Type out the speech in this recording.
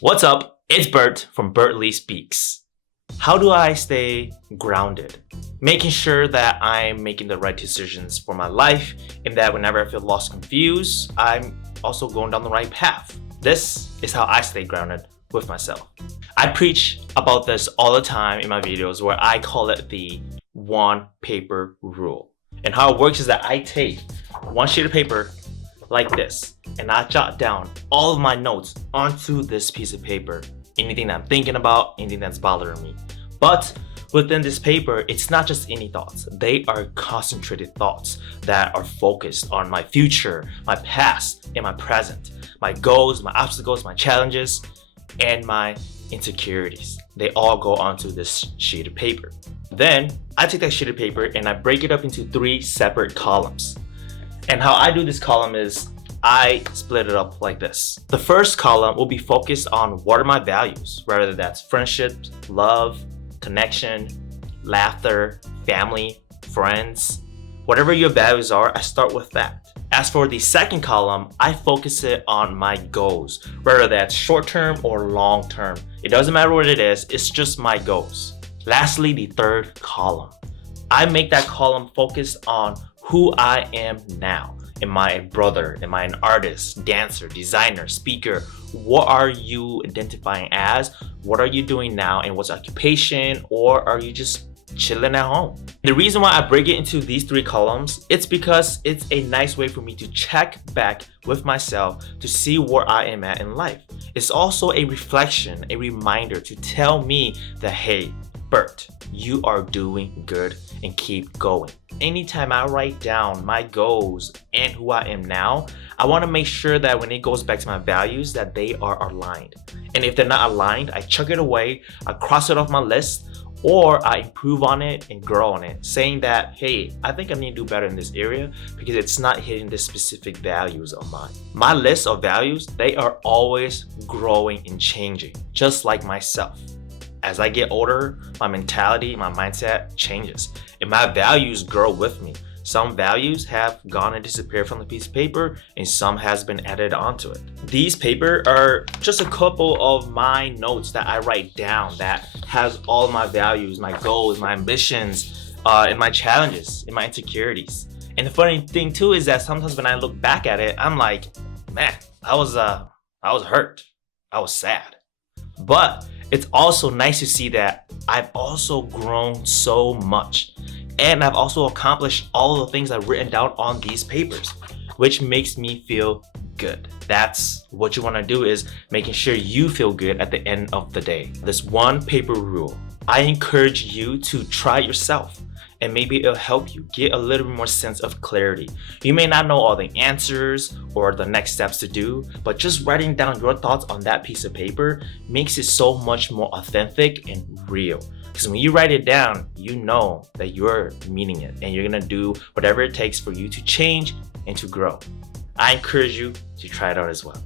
What's up? It's Bert from Bertley Speaks. How do I stay grounded? Making sure that I'm making the right decisions for my life and that whenever I feel lost, confused, I'm also going down the right path. This is how I stay grounded with myself. I preach about this all the time in my videos where I call it the one paper rule. And how it works is that I take one sheet of paper like this and I jot down all of my notes onto this piece of paper. Anything that I'm thinking about, anything that's bothering me. But within this paper, it's not just any thoughts. They are concentrated thoughts that are focused on my future, my past, and my present. My goals, my obstacles, my challenges, and my insecurities. They all go onto this sheet of paper. Then I take that sheet of paper and I break it up into 3 separate columns. And how I do this column is I split it up like this. The first column will be focused on what are my values, whether that's friendships, love, connection, laughter, family, friends. Whatever your values are, I start with that. As for the second column, I focus it on my goals, whether that's short-term or long-term. It doesn't matter what it is, it's just my goals. Lastly, the third column. I make that column focus on who I am now. Am I a brother? Am I an artist, dancer, designer, speaker? What are you identifying as? What are you doing now? And what's occupation? Or are you just chilling at home? The reason why I break it into these 3 columns, it's because it's a nice way for me to check back with myself to see where I am at in life. It's also a reflection, a reminder to tell me that, hey, Bert, you are doing good and keep going. Anytime I write down my goals and who I am now, I want to make sure that when it goes back to my values that they are aligned. And if they're not aligned, I chuck it away, I cross it off my list, or I improve on it and grow on it, saying that, hey, I think I need to do better in this area because it's not hitting the specific values of mine. My list of values, they are always growing and changing, just like myself. As I get older, my mentality, my mindset changes, and my values grow with me. Some values have gone and disappeared from the piece of paper, and some has been added onto it. These paper are just a couple of my notes that I write down that has all my values, my goals, my ambitions, and my challenges, and my insecurities. And the funny thing too is that sometimes when I look back at it, I'm like, man, I was hurt, I was sad, but it's also nice to see that I've also grown so much and I've also accomplished all the things I've written down on these papers, which makes me feel good. That's what you want to do, is making sure you feel good at the end of the day. This one paper rule, I encourage you to try yourself, and maybe it'll help you get a little bit more sense of clarity. You may not know all the answers or the next steps to do, but just writing down your thoughts on that piece of paper makes it so much more authentic and real. Because when you write it down, you know that you're meaning it and you're gonna do whatever it takes for you to change and to grow. I encourage you to try it out as well.